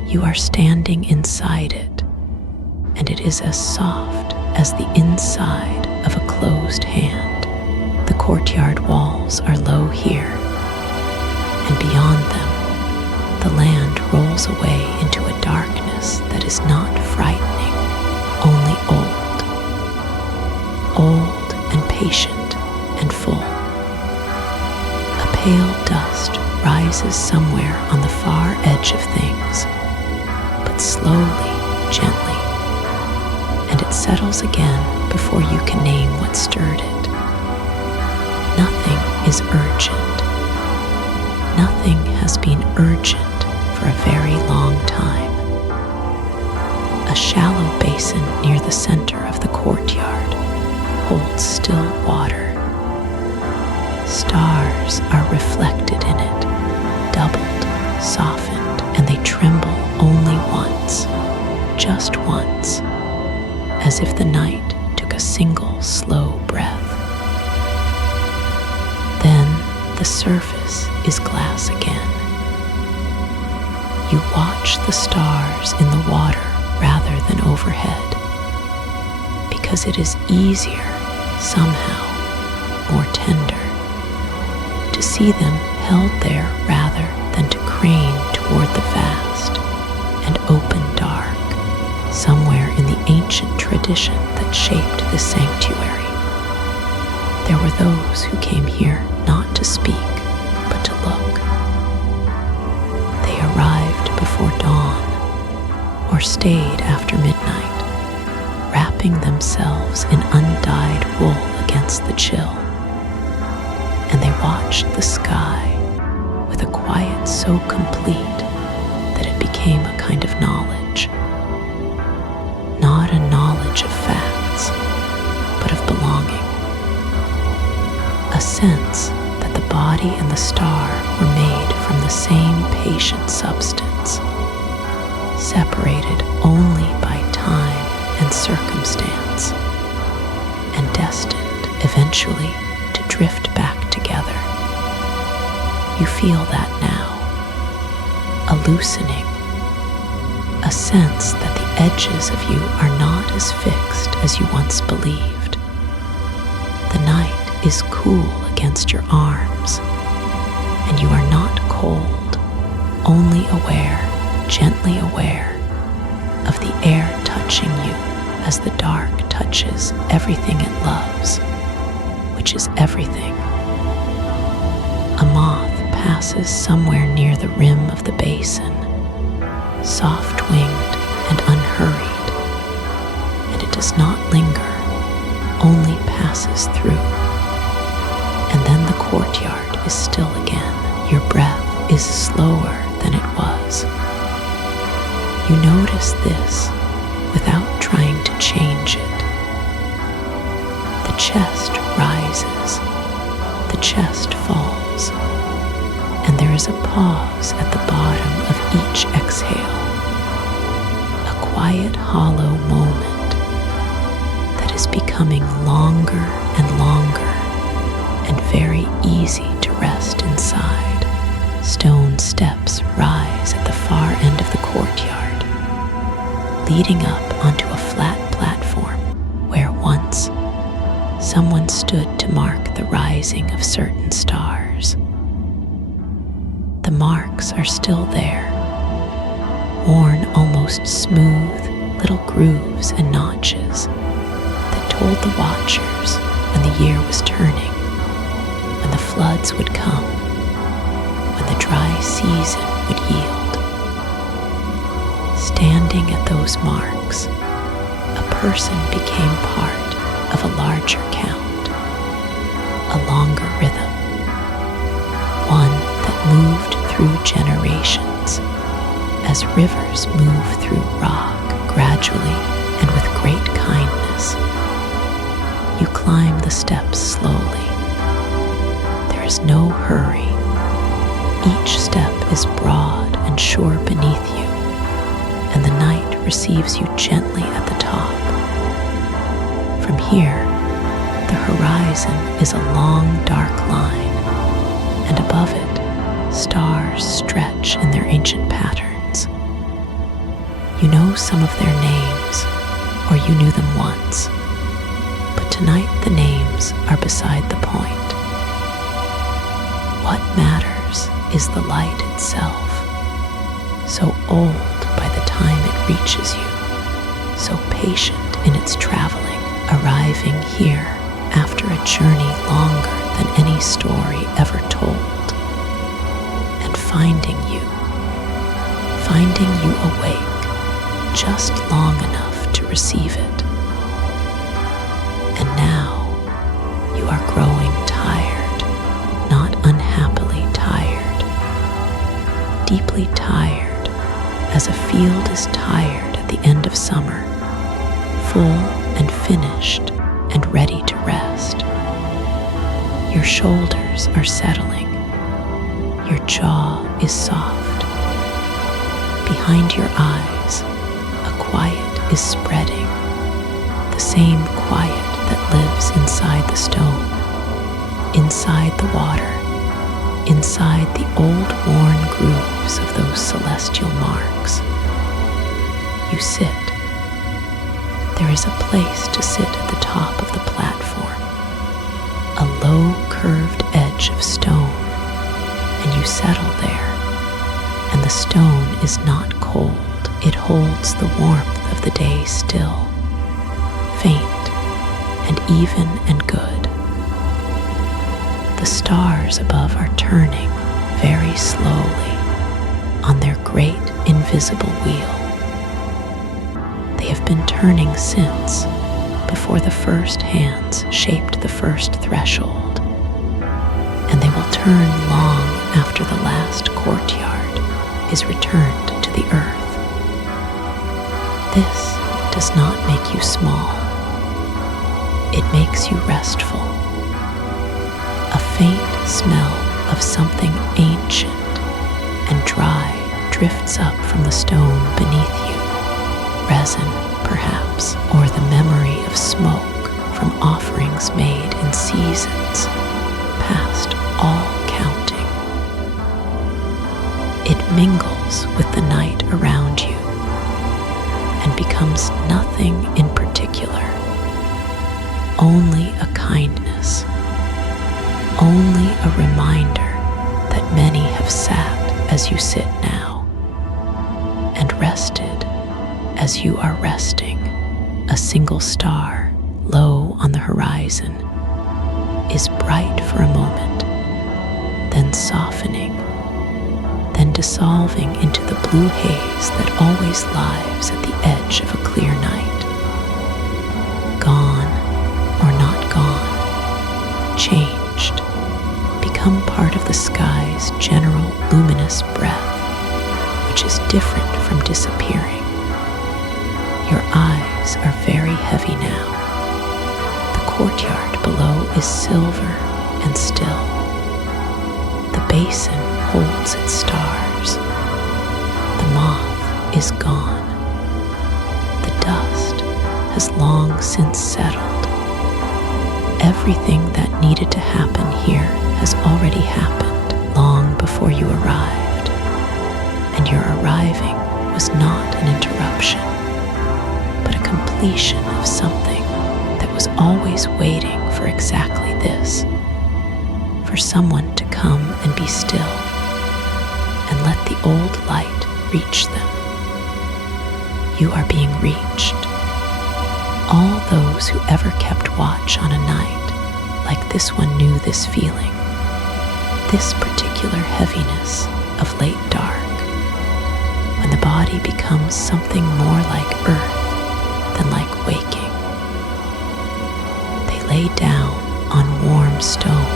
You are standing inside it, and it is as soft as the inside of a closed hand. The courtyard walls are low here, and beyond them, the land rolls away into a darkness that is not frightening, only old and patient and full. A pale dust rises somewhere on the far edge of things, but slowly, gently, and it settles again before you can name what stirred it. Nothing is urgent. Nothing has been urgent for a very long time. A shallow basin near the center of the courtyard holds still water. Stars are reflected in it, doubled, softened, and they tremble only once, just once, as if the night took a single slow breath. Then the surface is glass again. You watch the stars in the water rather than overhead, because it is easier, somehow, more tender, to see them held there rather than to crane toward the vast and open dark, somewhere in the ancient tradition that shaped this sanctuary. There were those who came here not to speak, but to look. They arrived before dawn, or stayed after midnight, wrapping wrapping themselves in undyed wool against the chill. And they watched the sky with a quiet so complete that it became a kind of knowledge. Not a knowledge of facts, but of belonging. A sense that the body and the star were made from the same patient substance, separated only by time and circumstance, and destined eventually to drift back together. You feel that now, a loosening, a sense that the edges of you are not as fixed as you once believed. The night is cool against your arms, and you are not cold, only aware, gently aware, of the air touching you as the dark touches everything it loves, which is everything. A moth passes somewhere near the rim of the basin, soft-winged and unhurried, and it does not linger, only passes through. And then the courtyard is still again. Your breath is slower than it was. You notice this without trying to change it. The chest rises, the chest falls, and there is a pause at the bottom of each exhale, a quiet, hollow moment that is becoming longer and longer and very easy to rest inside. Stone steps rise at the far end of the courtyard, leading up onto a flat platform where once someone stood to mark the rising of certain stars. The marks are still there, worn almost smooth, little grooves and notches that told the watchers when the year was turning, when the floods would come, when the dry season would yield. Standing at those marks, a person became part of a larger count, a longer rhythm, one that moved through generations as rivers move through rock gradually and with great kindness. You climb the steps slowly. There is no hurry. Each step is broad and sure beneath you, and the night receives you gently at the top. From here, the horizon is a long, dark line, and above it, stars stretch in their ancient patterns. You know some of their names, or you knew them once, but tonight the names are beside the point. What matters is the light itself, so old by the time it reaches you, so patient in its traveling, arriving here after a journey longer than any story ever told, and finding you awake just long enough to receive it. And now you are growing tired, not unhappily tired, deeply tired, as a field is tired at the end of summer, full and finished and ready to rest. Your shoulders are settling. Your jaw is soft. Behind your eyes, a quiet is spreading, the same quiet that lives inside the stone, inside the water, inside the old worn grooves of those celestial marks. You sit. There is a place to sit at the top of the platform, a low curved edge of stone, and you settle there, and the stone is not cold. It holds the warmth of the day still, faint and even and good. The stars above are turning very slowly on their great invisible wheel. They have been turning since, before the first hands shaped the first threshold, and they will turn long after the last courtyard is returned to the earth. This does not make you small. It makes you restful. A faint smell of something ancient and dry drifts up from the stone beneath you. Resin, perhaps, or the memory of smoke from offerings made in seasons past all counting. It mingles with the night around you and becomes nothing in particular, only a kindness, only a reminder that many have sat as you sit now, and rested as you are resting. A single star, low on the horizon, is bright for a moment, then softening, then dissolving into the blue haze that always lies at the edge of a clear night. Gone or not gone, changed, become part of the sky's general luminous breath, which is different from disappearing. Your eyes are very heavy now. The courtyard below is silver and still. The basin holds its stars. The moth is gone. The dust has long since settled. Everything that needed to happen here has already happened long before you arrived, and your arriving was not an interruption, but a completion of something that was always waiting for exactly this, for someone to come and be still and let the old light reach them. You are being reached. All those who ever kept watch on a night like this one knew this feeling, this particular heaviness of late dark, when the body becomes something more like earth than like waking. They lay down on warm stone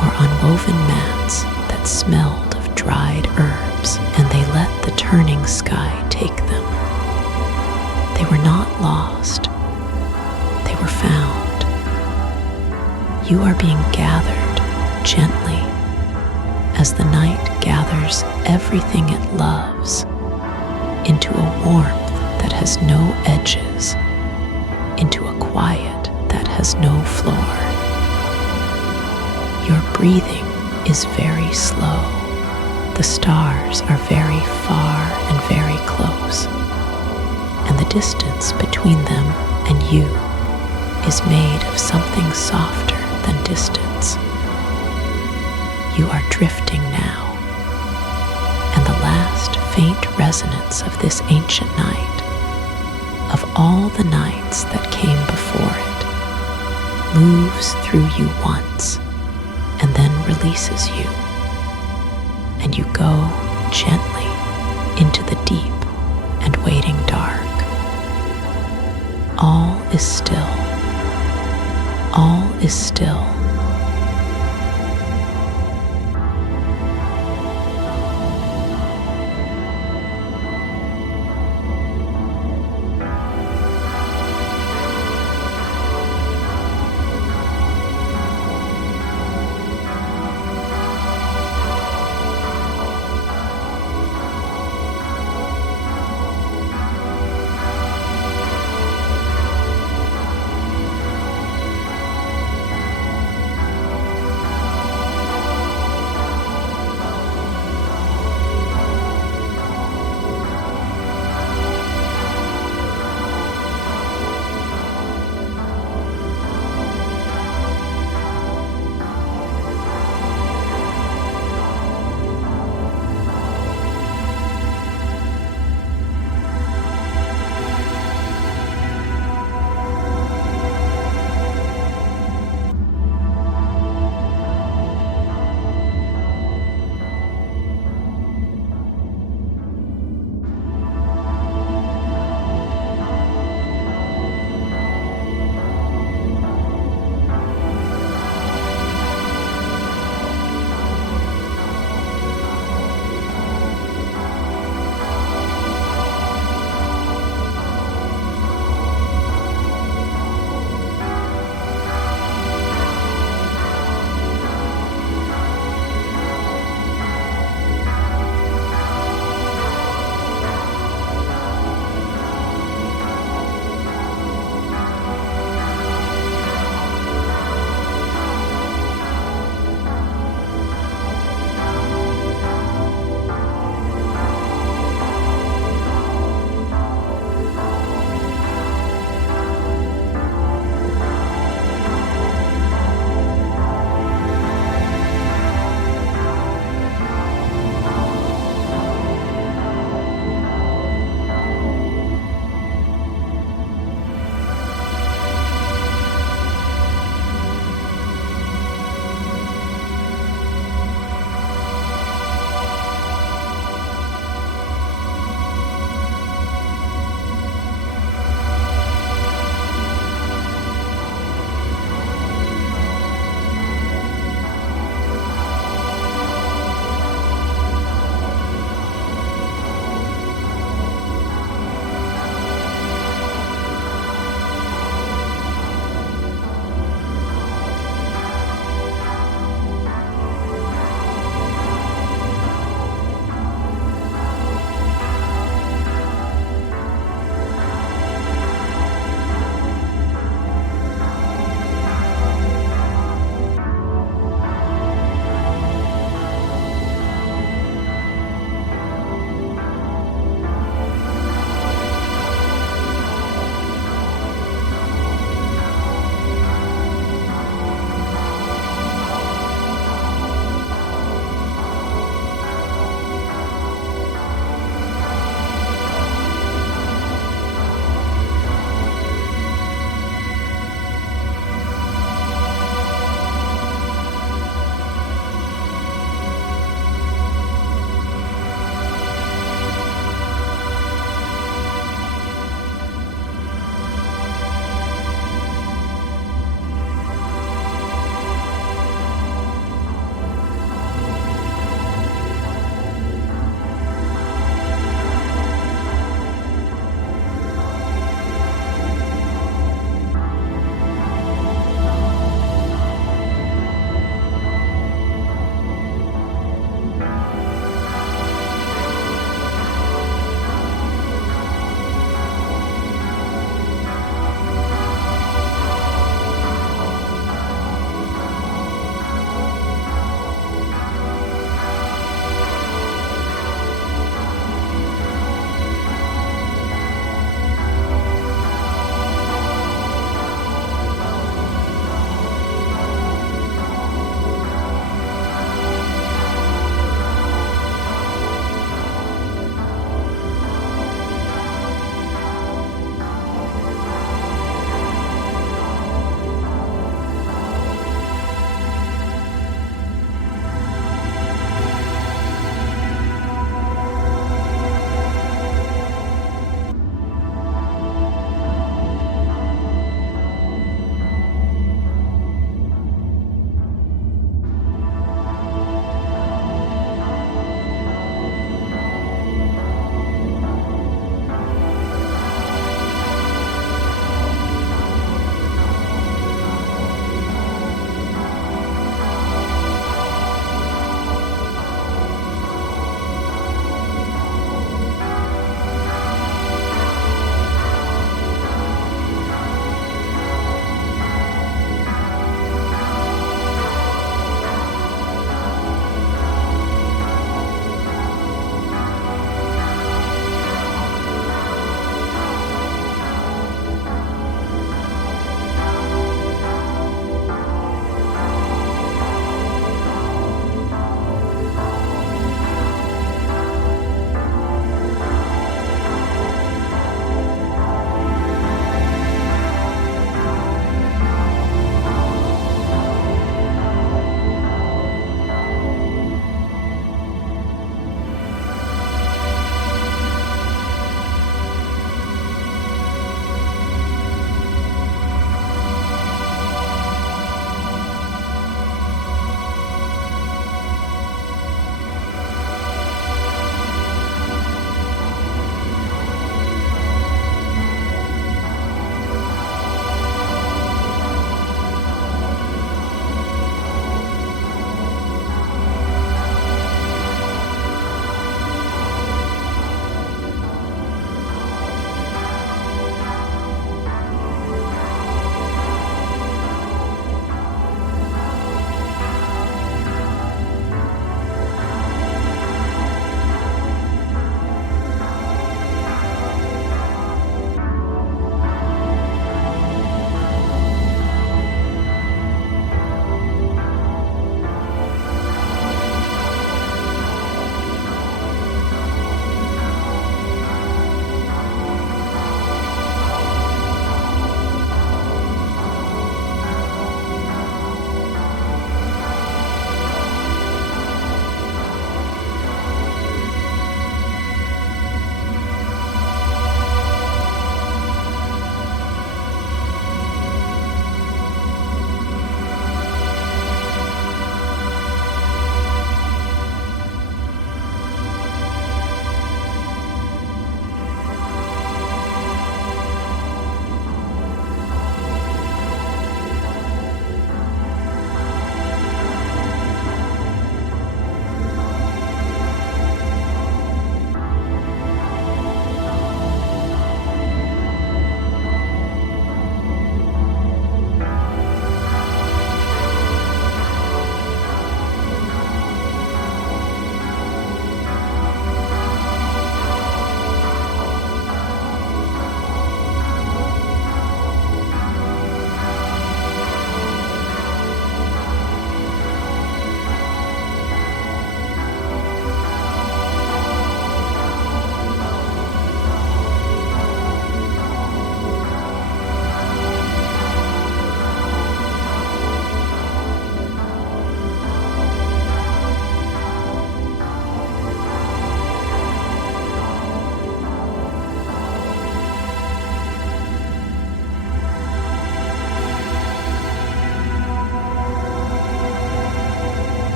or on woven mats that smelled of dried herbs, and they let the turning sky take them. They were not lost. They were found. You are being gathered gently as the night gathers everything it loves into a warmth that has no edges, into a quiet that has no floor. Your breathing is very slow. The stars are very far and very close, and the distance between them and you is made of something softer than distance. You are drifting now, and the last faint resonance of this ancient night, of all the nights that came before it, moves through you once and then releases you, and you go gently into the deep and waiting dark. All is still. All is still.